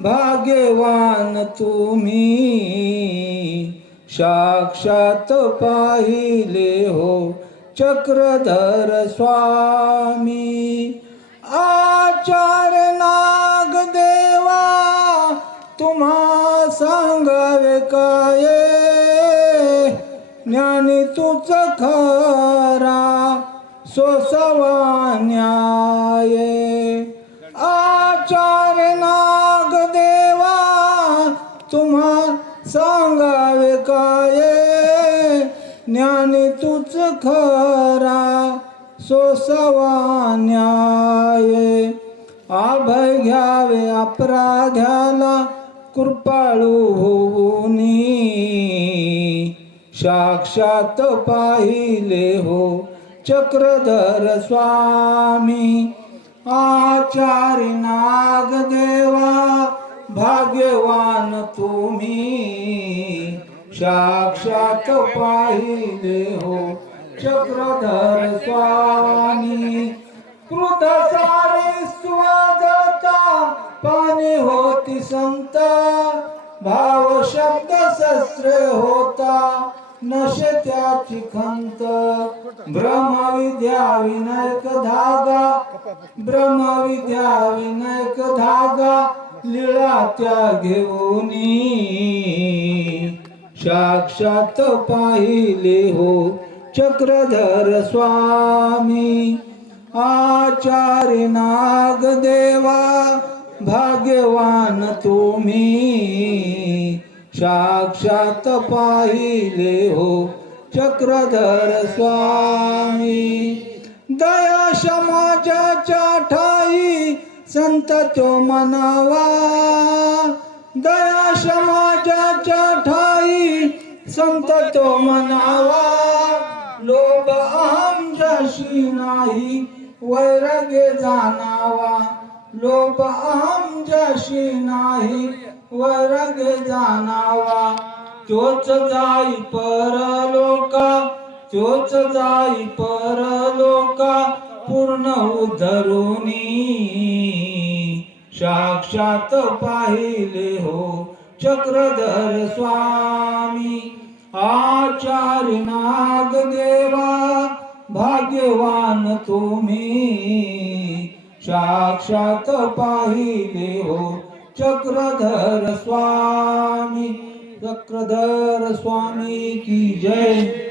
भाग्यवान तुम्ही साक्षात पाहिले हो चक्रधर स्वामी. आचार्य नाग देवा तुम्हा सांगावे काय? ज्ञानी तुझ खरा सोसवा तुम्हा सांगावे काय? ज्ञानी तूच खरा सोसवा न्याय. अभय घ्यावे अपराध्याला कृपाळू होऊनी. साक्षात पाहिले हो चक्रधर स्वामी. आचार्य मी साक्षात पाहिले हो चक्रधर स्वामी. कृत सारे स्वगता पाणी होती संत. भाव शब्द शस्त्र होता नशे त्याची खंत. ब्रह्मविद्या विनायक धागा ब्रह्मविद्या विनायक धागा लिळा त्या घेऊन. साक्षात पाहिले हो चक्रधर स्वामी. आचार्य नागदेवा भाग्यवान तुम्ही. साक्षात पाहिले हो चक्रधर स्वामी. दया समाजाच्या ठाई संत तो मनावा दया समाजाच्या ठाई. संत तो मनावा लोभ आमच्याशी नाही वैराग्य जाणावा. लोभ आमच्याशी नाही वैराग्य जाणावा. तोच जाई परलोका तोच जाई परलोका पूर्ण उद्धरुनी. साक्षात पाहिले हो चक्रधर स्वामी. आचार्य नागदेवा भाग्यवान तुम्ही. साक्षात पाहिले हो चक्रधर स्वामी. चक्रधर स्वामी की जय.